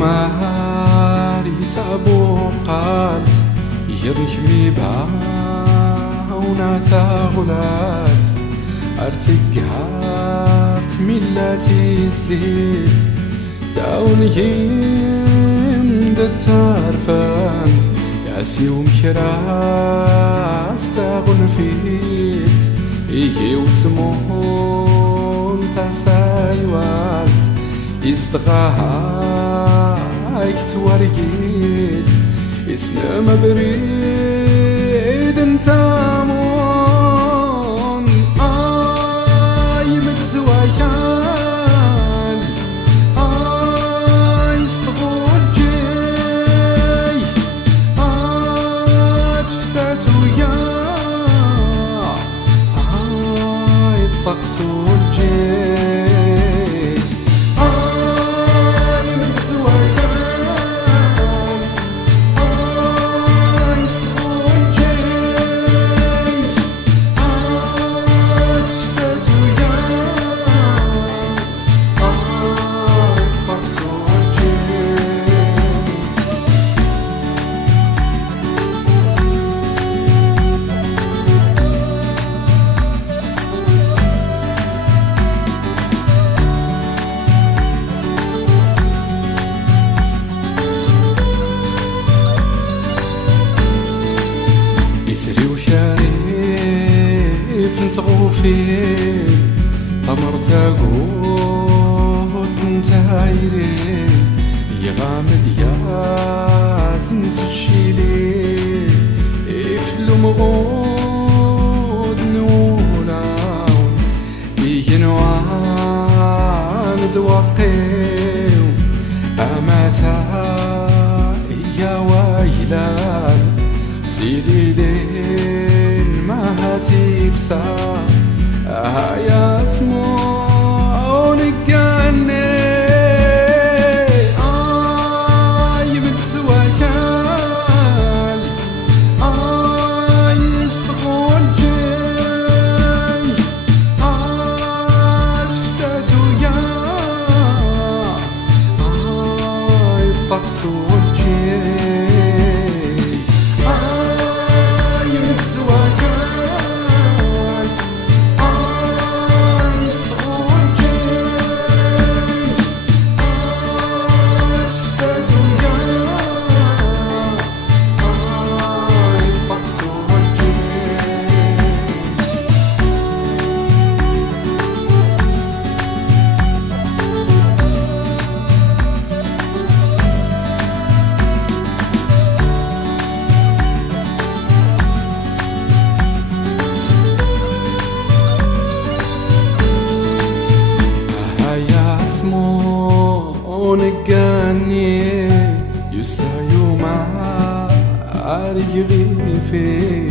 ماري تابو قالت يرنكمي باونا غلات ارتقهات ملاتي زليت تاونيم دتارفانت ياسي ومكراس تاغن فيت إيجي وسمون تسايوات إزدغاها اكتوريت إسنا مبريد انتامون متزوايان استغول جي تفساتو يا الطقس والجي يسري وشريف نتغوفين تمر تاقود نتايري يغامد ياز نس الشيلي يفتلو مغود نولاو يجنوان دواقيو أماتا يا ويلان سيدي لين ما هتيبسا يا اسمون الجنة يمتزواجال يستغول جي تفساتو يا الطقس والجي ونقاني يسايو ما أريغي في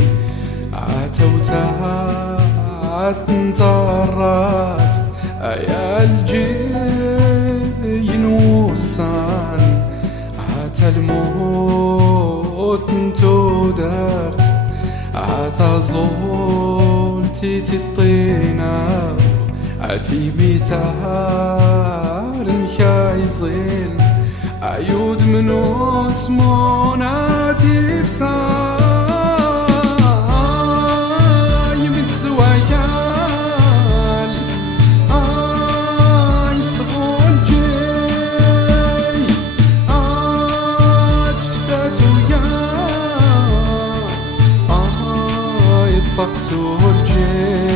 عتوتا عتنطرس يا الجين وصان عتا الموت انتو دارت عتا زولتي تطينا عتي ميتار مشايزين عيود من اسموناتي بسان يمتزواجال يستغول جي تفساتو يا الطقس والجي